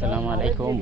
আসসালামু আলাইকুম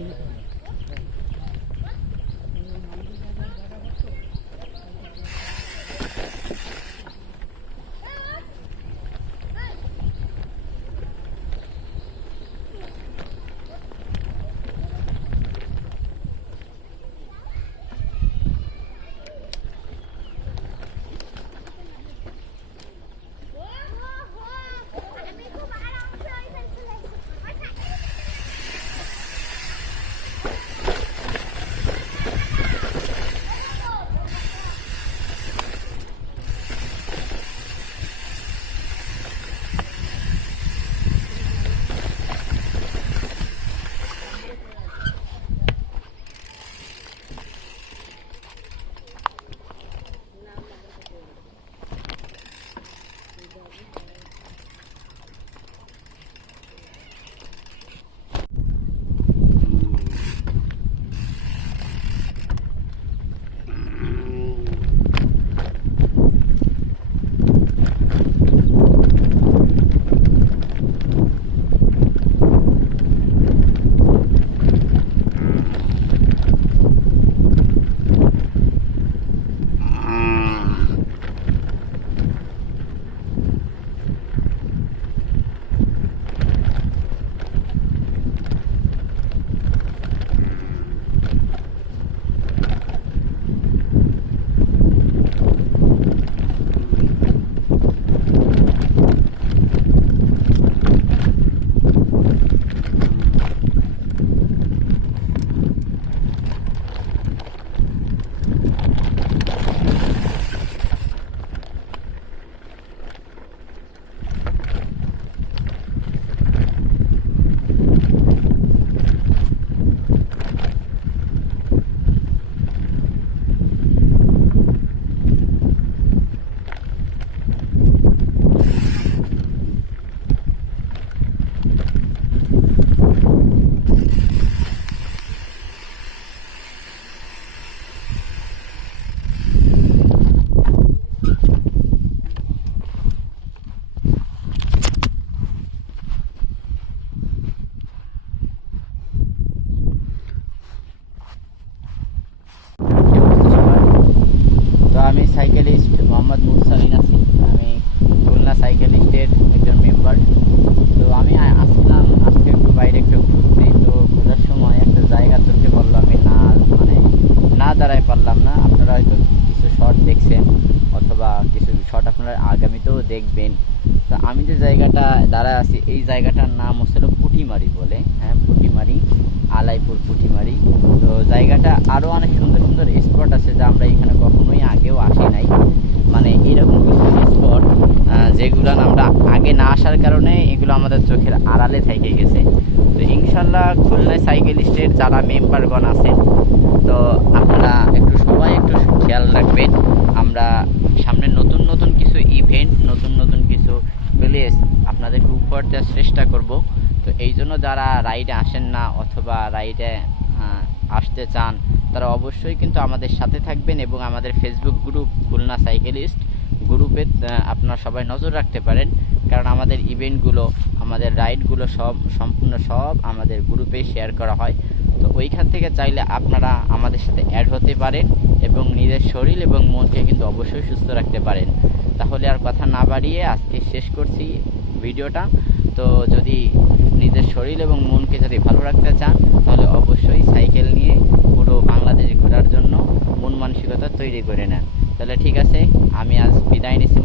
সাইকেলিস্ট মোহাম্মদ মুরসালিন আছি আমি খুলনা সাইকেলিস্টের একজন মেম্বার। তো আমি আসলাম, আজকে একটু বাইরে একটু ঘুরতে। তো ঘোরার সময় একটা জায়গা চোখে পড়ল, আমি না মানে না দাঁড়ায় পারলাম না। আপনারা হয়তো কিছু শর্ট দেখছেন অথবা কিছু শর্ট আপনারা আগামীতেও দেখবেন। তো আমি যে জায়গাটা দাঁড়ায় আছি, এই জায়গাটার নাম হচ্ছিল পুটিমারি বলে। হ্যাঁ পুটিমারি আলাইপুর পুটিমারি জায়গাটা আরও অনেক সুন্দর সুন্দর স্পট আছে যা আমরা এখানে কখনোই আগেও আসি নাই। মানে এরকম কিছু স্পট যেগুলো আমরা আগে না আসার কারণে এগুলো আমাদের চোখের আড়ালে থেকে গেছে। তো ইনশাল্লাহ খুলনায় সাইকেলিস্টের যারা মেম্বারগণ আছেন, তো আপনারা একটু সবাই একটু খেয়াল রাখবেন, আমরা সামনে নতুন নতুন কিছু ইভেন্ট নতুন নতুন কিছু প্লেস আপনাদেরকে উপহার দেওয়ার চেষ্টা করব। তো এই জন্য যারা রাইডে আসেন না অথবা রাইডে আসতে চান, তারা অবশ্যই কিন্তু আমাদের সাথে থাকবেন এবং আমাদের ফেসবুক গ্রুপ খুলনা সাইকেলিস্ট গ্রুপে আপনারা সবাই নজর রাখতে পারেন। কারণ আমাদের ইভেন্টগুলো আমাদের রাইডগুলো সব, সম্পূর্ণ সব আমাদের গ্রুপে শেয়ার করা হয়। তো ওইখান থেকে চাইলে আপনারা আমাদের সাথে অ্যাড হতে পারেন এবং নিজের শরীর এবং মনকে কিন্তু অবশ্যই সুস্থ রাখতে পারেন। তাহলে আর কথা না বাড়িয়ে আজকে শেষ করছি ভিডিওটা। তো যদি নিজের শরীর এবং মনকে যদি ভালো রাখতে চান, তাহলে অবশ্যই সাইকেল নিয়ে পুরো বাংলাদেশ ঘোরার জন্য মন মানসিকতা তৈরি করে নেন। তাহলে ঠিক আছে, আমি আজ বিদায় নিচ্ছি